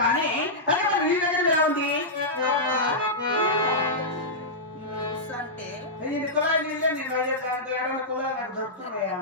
కానీ నీ దగ్గర ఎలా ఉంది అంటే నేను కులాయి నీళ్ళే నేను రాజేస్తాను ఏడన్నా కులాయి నాకు దొరుకుతున్నాయా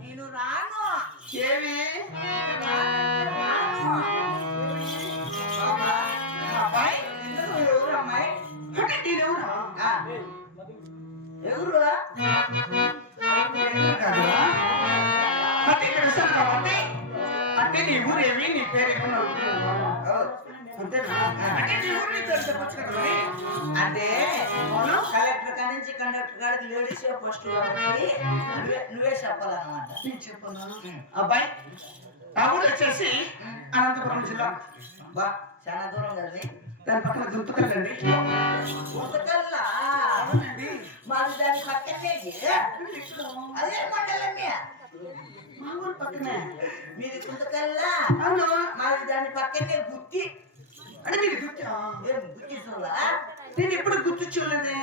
నేను రాను ఏమి ఎవరు అమ్మాయి ఎవరు అంటే నీ ఊరు ఏమి నీ పేరు అంటే కలెక్టర్ కాడి నుంచి కండక్టర్ కాడికి లేడీస్ ఫస్ట్ నువ్వే చెప్పాలన్నమాట చెప్పను అబ్బాయి ఆ ఊరు వచ్చేసి అనంతపురం జిల్లా బా చాలా దూరం కదండి దాని పక్కన గుర్తుకెళ్ళండి గుంతకల్లా మాది దాని పక్కనే అదే మండలమే మా ఊరు పక్కనే మీది గుంతకల్లా అవును మాది దాని పక్కనే గుత్తి అంటే మీరు గుర్తు ఏం గుత్తి చూడా నేను ఎప్పుడు గుర్తు చూడలేదే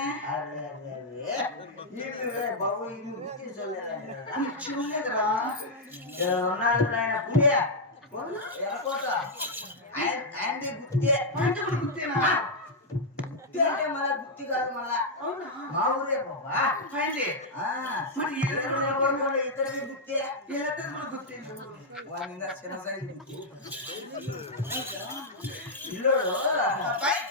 బాబు గుత్తి చూడలేదు చూడలేదురా ఉన్నాడు ఆయన పులియా ఎరకోట ఆయనది గుత్తే అంటే కూడా గుర్తేనా గుత్తి అంటే మళ్ళా గుత్తి కాదు మళ్ళా అవునా మా ఊరే బాబా అయితే మరి ఇతరుది గుత్తే వీళ్ళందరూ కూడా గుర్తే వాడి ఇంకా చిన్న సైజు ఇల్లు అబ్బాయి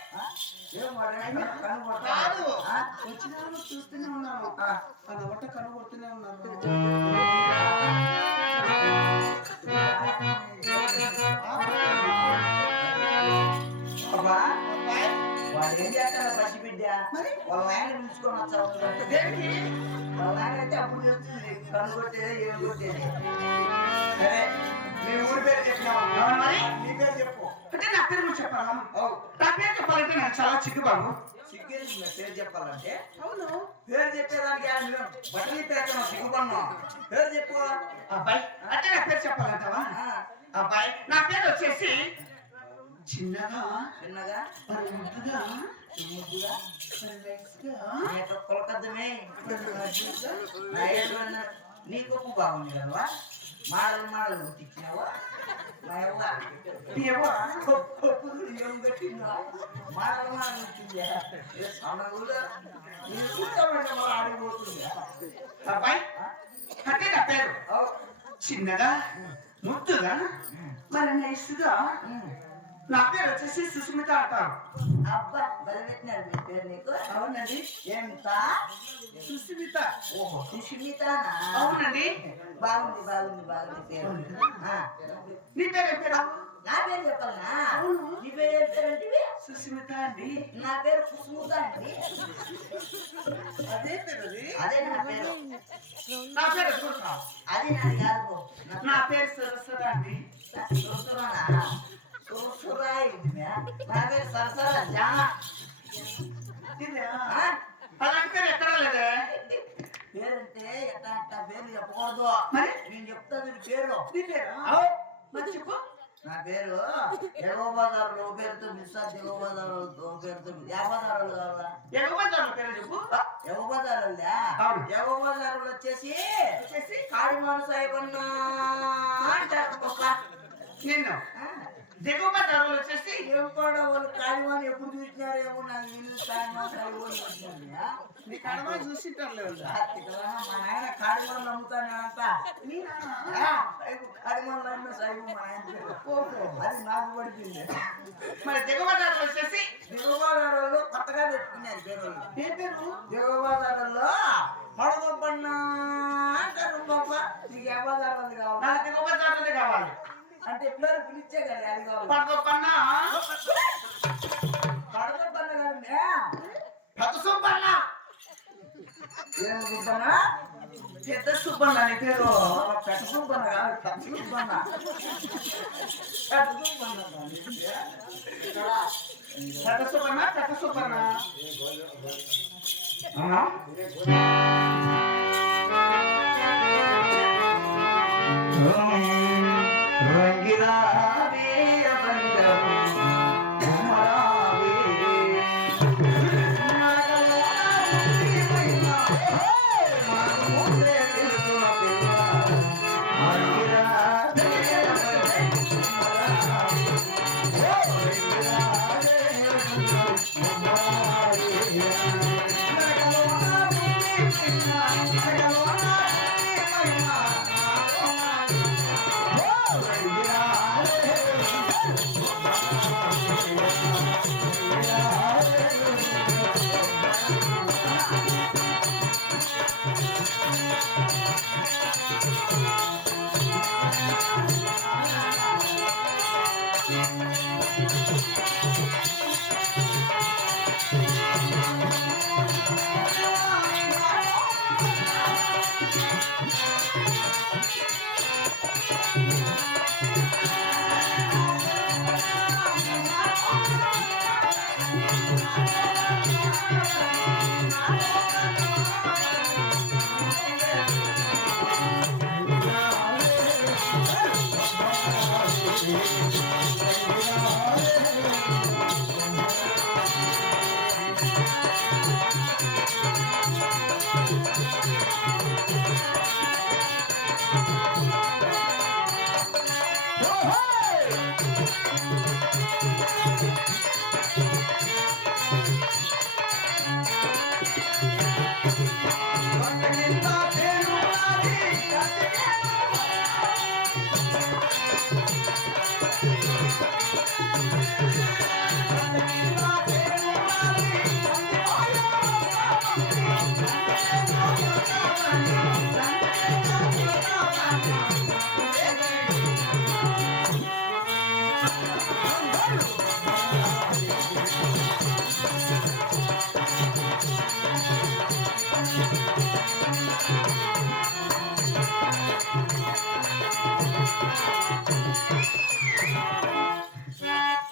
ఏం వాడు కన్ను కొడతాడు. కాదు ఆ? వచ్చిన వాళ్ళు చూస్తూనే ఉన్నాను ఆ. ఆ నవ్వట కన్ను కొడుతూనే ఉన్నారు అబ్బా, అబ్బాయి, వాడు ఏం చేస్తాడు పసి బిడ్డ? మరి? వాళ్ళ ఆయన పిలుచుకొని వచ్చావు. దేనికి వాళ్ళ ఆయన అయితే అప్పుడు చెప్తుంది కన్ను కొట్టేది ఏం కొట్టేది. సరే, మీ ఊరి పేరు చెప్పినావా? మరి? నీ పేరు చెప్పు. అంటే నా పేరు నువ్వు చెప్పాలా ఓ, నా పేరు చెప్పాలంటే నాకు చాలా చిక్కు బాబు సిగ్గేది మీ పేరు చెప్పాలంటే అవును పేరు చెప్పేదానికి మేము బట్టలు పెట్టాము సిగ్గుపన్నాం. పేరు చెప్పు. అబ్బాయి అంటే నా పేరు చెప్పాలంటావా ఆ, అబ్బాయి నా పేరు వచ్చేసి చిన్నగా చిన్నగా మరి ముద్దుగా ముద్దుగా మరి నైస్గా, నీ యొక్క కొలకద్దమే మరి రాజుగా, నా ఏడున్న నీ కొప్పు బాగుంది కదా. మాడలు మాడలు కుట్టించినావా? మా యవ్వ ఏవా? కొప్పు ఏం కట్టిందా? మాడలు మాడలు కుట్టిందా? ఏ సనగులు నీ కూర్చోమంటే మళ్ళీ ఆడిపోతుందా? అబ్బాయి అంటే నా పేరు ఓ, చిన్నగా ముద్దుగా మరి నైస్గా నా పేరు వచ్చేసి సుస్మిత అంటారు అబ్బా బలపెట్టినాడు మీ పేరు నీకు. అవునండి ఎంత? సుస్మిత ఓహో, సుష్మితానా? అవునండి బాగుంది బాగుంది బాగుంది పేరు. ఆ, నీ పేరు ఏం పేరు నా పేరు చెప్పాలనా? అవును. నీ పేరు ఏం పేరు అంటే? సుస్మిత అండి నా పేరు కుసుముత అండి. అదే పేరు అది అదే నా పేరు. నా పేరు ఎదుగుతా అది నాది కాదు. నా పేరు సరస్వత అండి సురసురానా? సురసురా ఇది మే. నా పేరు సరసర జాన. ఇదే ఆ? అలాంటి పేరు ఎక్కడా లేదే పేరంటే ఎట్లా అట్లా పేరు చెప్పకూడదు. మరి నేను చెప్తాను నీ పేరు. నీ పేరు అవు. మరి చెప్పు నా పేరు ఎగవ బజార్లో ఓ పేరుతో పిలుస్తా, దిగువ బజార్లో ఓ పేరుతో ఏ బజార్లు కావాలా? ఎగబడ్డాను పేరు చెప్పు ఎగవ బజార్లే. అవును. ఎగవ బజార్లో వచ్చేసి వచ్చేసి కాడిమాను సాయిబన్న అంటారు ఒక. నిన్ను ఆ, దిగుబడ్డారు వచ్చేసి ఏం కూడా వాళ్ళు కాడిమాను ఎప్పుడు చూసినారేమో నాకు ఇల్లు కాడిమాను సాయిబోని చూసినారు. నీ కడమ చూసింటారులే వాళ్ళు. మా నాయన కాడిమాను నమ్ముతానంట. నీ నాన్న కాడిమాను నమ్మిన సాయిబు మా నాయన పేరు. ఓహో. అది నాకు పడిపోయింది. మరి దిగుబడ్డారు వచ్చేసి దిగువబాదారులో కొత్తగా పెట్టుకున్నారు పేరు. ఏ పేరు దిగువబాదారులో పడగొప్పన్న అంటారు. గొప్ప నీకు ఏ బాదారు అది కావాలి నాకు దిగుబడ్డారులే కావాలి అంటే పేరు పిలిచే కదా అది కావాలి. పడగొప్పన్నా పడగొప్పన్న కానీ పెద్ద సుబ్బన్న ఏం గుప్పన్నా? పెద్ద సుబ్బన్న నీ పేరు పెద్ద సుబ్బన్న కాదు, పెద్ద సుబ్బన్న. పెద్ద సుబ్బన్న కాదు. పెద్ద సుబ్బన్న పెద్ద సుబ్బన్న Yeah.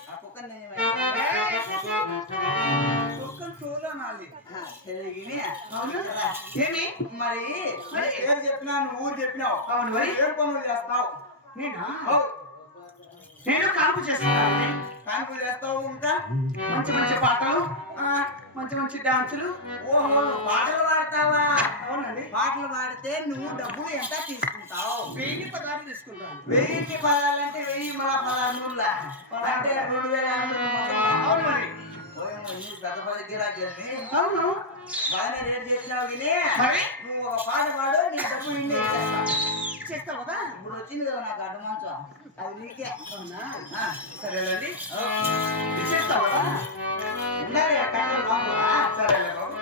ఆ కుక్కని కుక్కను చూడాలి. తెలియని అవును. ఏమి మరి మరి? పేరు చెప్పినా నువ్వు ఊరు చెప్పినావు. అవును మరి. ఏం పనులు చేస్తావు? నేనా అవు. నేను కాపు చేస్తున్నాను. కానుకలు చేస్తావు ఇంకా? మంచి మంచి పాటలు మంచి మంచి డాన్సులు. ఓహో, నువ్వు పాటలు పాడతావా? అవునండి. పాటలు పాడితే నువ్వు డబ్బులు ఎంత తీసుకుంటావు? 1000 పదాలు తీసుకుంటాను. 1000 పదాలంటే 1000 మళ్ళా 16 అంటే 2500 మొత్తం. అవును మరి. ఓయమ్మ, నీ పెద్ద పెద్ద గిరాకీలని అవును బాగానే రేట్ చేసినావు కానీ మరి నువ్వు ఒక పాట పాడు, నీ డబ్బులు ఇండే చేస్తావు కదా. ఇప్పుడు వచ్చింది కదా నాకు అడ్వాన్స్, అది నీకే. అవునా ఆ, సరేనండి. ఓ, చేస్తావు కదా. ఉండాలి ఆ కట్టెలు లోపల. సరేలే బాబు.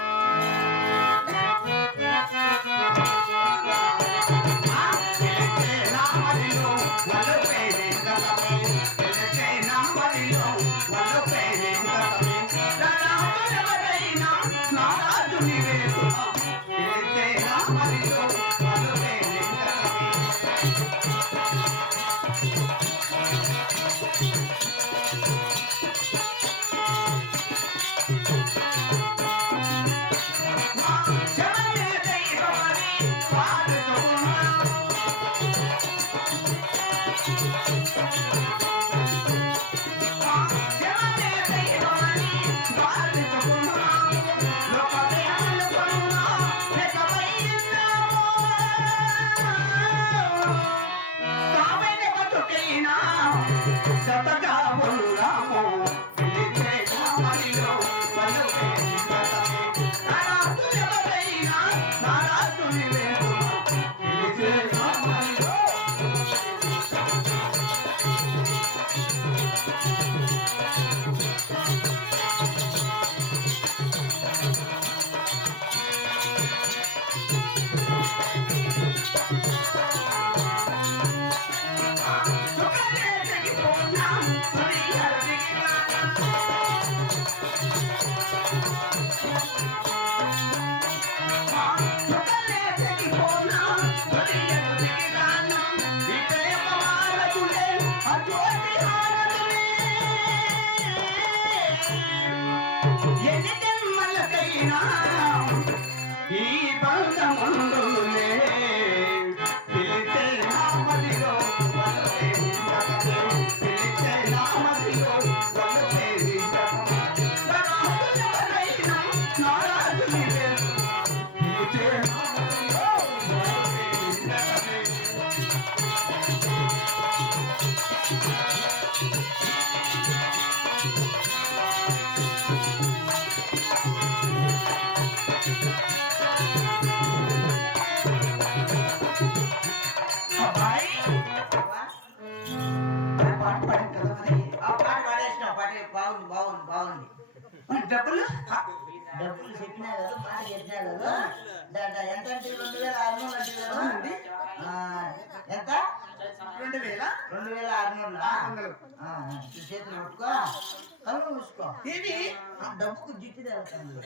డబ్బులు డబ్బులు చెప్పినా కదా, మాట చెప్పినా కదా. ఎంత అంటే 2600 అంటే కదా. అవునండి. ఎంత? 2600. చేతులు పట్టుకో, కళ్ళు మూసుకో. ఏది డబ్బుకు జిట్టు తేలుతుంది.